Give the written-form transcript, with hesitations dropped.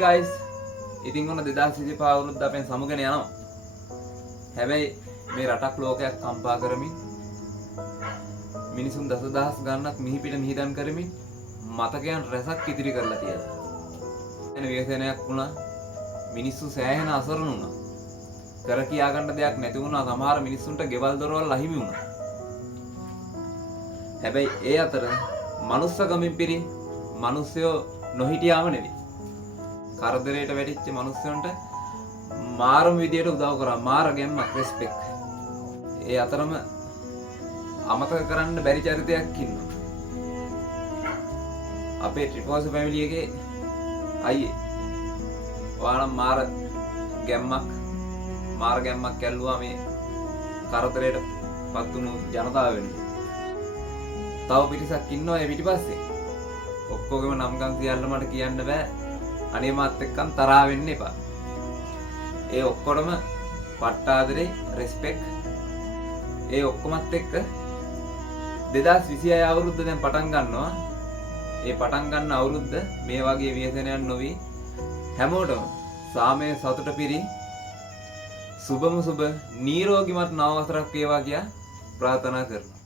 guys. ඉතින් ඔන්න 2025 අවුරුද්ද අපෙන් සමුගෙන යනවා. හැබැයි මේ රටක් ලෝකයක් කම්පා කරමින් මිනිසුන් දසදහස් ගණනක් මිහිපිට මිහිදන් කරමින් මතකයන් රැසක් ඉදිරි කරලා තියෙනවා. එන ව්‍යසනයක් වුණා. මිනිස්සු සෑහෙන අසරණ වුණා. කර කියා ගන්න දෙයක් නැති වුණා. සමහර මිනිස්සුන්ට ගෙවල් දොරවල් අහිමි වුණා. හැබැයි ඒ අතර මනුස්සකමින් පිරි මිනිස්සුયો නොහිටියාම නෙවෙයි. කරදරයට වැටිච්ච මිනිස්සුන්ට මාරම විදියට උදව් කරා. මාර ගැම්මක් රෙස්පෙක්ට්. ඒ අතරම අමතක කරන්න බැරි චරිතයක් ඉන්නවා. අපේ ට්‍රිපෝස් ෆැමිලි එකේ අයියේ. ඔයානම් මාර ගැම්මක් කැල්ලුවා මේ කරදරයට පත් වුණු ජනතාව වෙනුවෙන්. තව පිරිසක් ඉන්නවා ඒ පිටිපස්සේ. ඔක්කොගේම නම් ගම් සියල්ල මට කියන්න බෑ. අනේ මාත් එක්කන් තරහා වෙන්න එපා. ඒ ඔක්කොටම පට්ටාදරේ රෙස්පෙක්ට්. ඒ ඔක්කොමත් එක්ක 2026 අවුරුද්ද දැන් පටන් ගන්නවා. ඒ පටන් ගන්න අවුරුද්ද මේ වගේ ව්‍යසනයන් නොවි හැමෝටම සාමය සතුට පිරි සුබම සුබ නිරෝගිමත් නව වසරක් වේවා කියා ප්‍රාර්ථනා කරනවා.